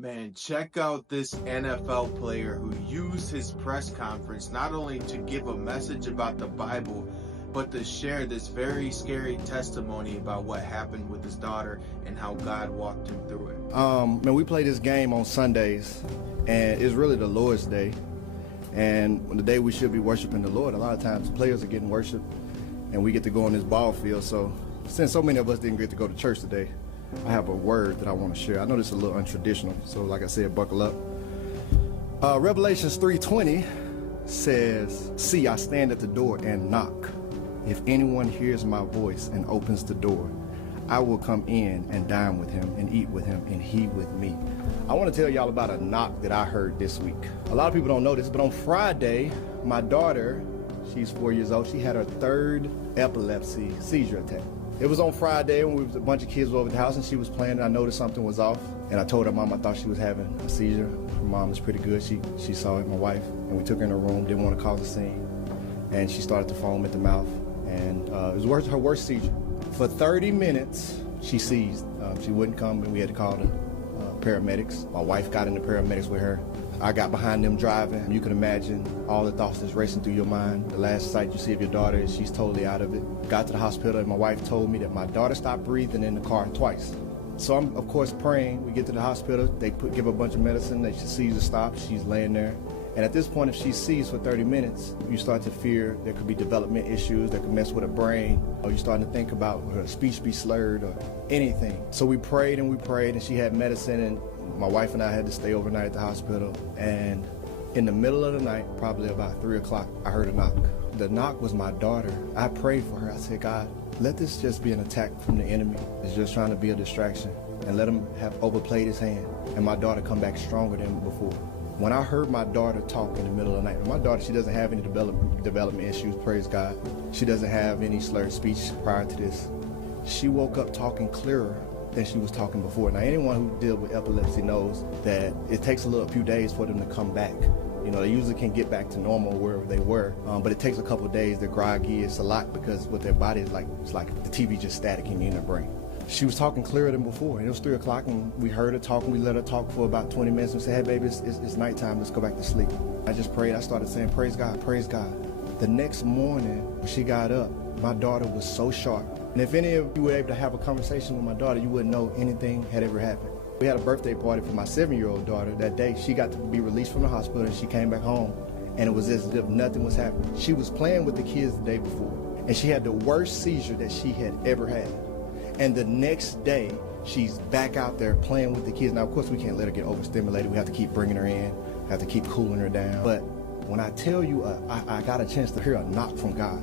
Man, check out this NFL player who used his press conference not only to give a message about the Bible, but to share this very scary testimony about what happened with his daughter and how God walked him through it. Man, we play this game on Sundays, and it's really the Lord's day. And on the day we should be worshiping the Lord, a lot of times players are getting worshiped, and we get to go on this ball field. So since so many of us didn't get to go to church today, I have a word that I want to share. I know this is a little untraditional, so like I said, buckle up. Revelations 3:20 says, "See, I stand at the door and knock. If anyone hears my voice and opens the door, I will come in and dine with him and eat with him and he with me." I want to tell y'all about a knock that I heard this week. A lot of people don't know this, but on Friday, my daughter, she's 4 years old, she had her third epilepsy seizure attack. It was on Friday when a bunch of kids were over at the house and she was playing, and I noticed something was off. And I told her mom I thought she was having a seizure. Her mom is pretty good. She saw it, my wife, and we took her in her room, didn't want to cause a scene. And she started to foam at the mouth, and it was her worst seizure. For 30 minutes, she seized. She wouldn't come, and we had to call the paramedics. My wife got in the paramedics with her. I got behind them driving. You can imagine all the thoughts that's racing through your mind. The last sight you see of your daughter is she's totally out of it. Got to the hospital, and my wife told me that my daughter stopped breathing in the car twice. So I'm, of course, praying. We get to the hospital. They give her a bunch of medicine. They seizure stops. She's laying there. And at this point, if she seized for 30 minutes, you start to fear there could be development issues that could mess with her brain, or you're starting to think about her speech be slurred or anything. So we prayed, and she had medicine, and my wife and I had to stay overnight at the hospital. And in the middle of the night, probably about 3 o'clock, I heard a knock. The knock was my daughter. I prayed for her. I said, God, let this just be an attack from the enemy. It's just trying to be a distraction, and let him have overplayed his hand, and my daughter come back stronger than before. When I heard my daughter talk in the middle of the night, my daughter, she doesn't have any development issues, praise God. She doesn't have any slurred speech prior to this. She woke up talking clearer than she was talking before. Now, anyone who deals with epilepsy knows that it takes a few days for them to come back. You know, they usually can get back to normal wherever they were, but it takes a couple of days. They're groggy. It's a lot because what their body is like, it's like the TV just staticking in their brain. She was talking clearer than before, and it was 3 o'clock, and we heard her talking. We let her talk for about 20 minutes and said, "Hey, baby, it's nighttime. Let's go back to sleep." I just prayed. I started saying, "Praise God, praise God." The next morning, when she got up, my daughter was so sharp. And if any of you were able to have a conversation with my daughter, you wouldn't know anything had ever happened. We had a birthday party for my 7-year-old daughter. That day, she got to be released from the hospital, and she came back home, and it was as if nothing was happening. She was playing with the kids the day before, and she had the worst seizure that she had ever had. And the next day, she's back out there playing with the kids. Now, of course, we can't let her get overstimulated. We have to keep bringing her in, have to keep cooling her down. But when I tell you, I got a chance to hear a knock from God.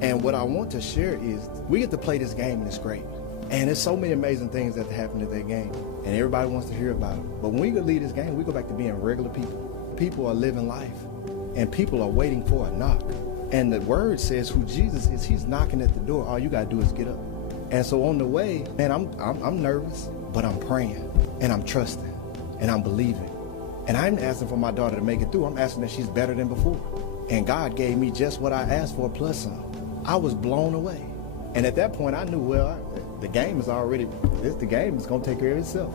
And what I want to share is we get to play this game, and it's great. And there's so many amazing things that happen in that game, and everybody wants to hear about it. But when we leave this game, we go back to being regular people. People are living life, and people are waiting for a knock. And the word says who Jesus is, he's knocking at the door. All you got to do is get up. And so on the way, man, I'm nervous, but I'm praying, and I'm trusting, and I'm believing. And I'm asking for my daughter to make it through. I'm asking that she's better than before. And God gave me just what I asked for, plus some. I was blown away. And at that point, I knew, well, the game is going to take care of itself.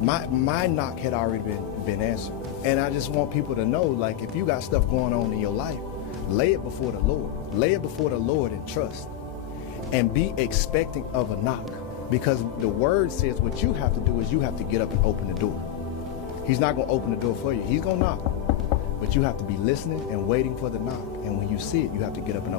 My knock had already been answered. And I just want people to know, like, if you got stuff going on in your life, lay it before the Lord. Lay it before the Lord and trust. And be expecting of a knock, because the word says what you have to do is you have to get up and open the door. He's not going to open the door for you. He's going to knock, but you have to be listening and waiting for the knock. And when you see it, you have to get up and open.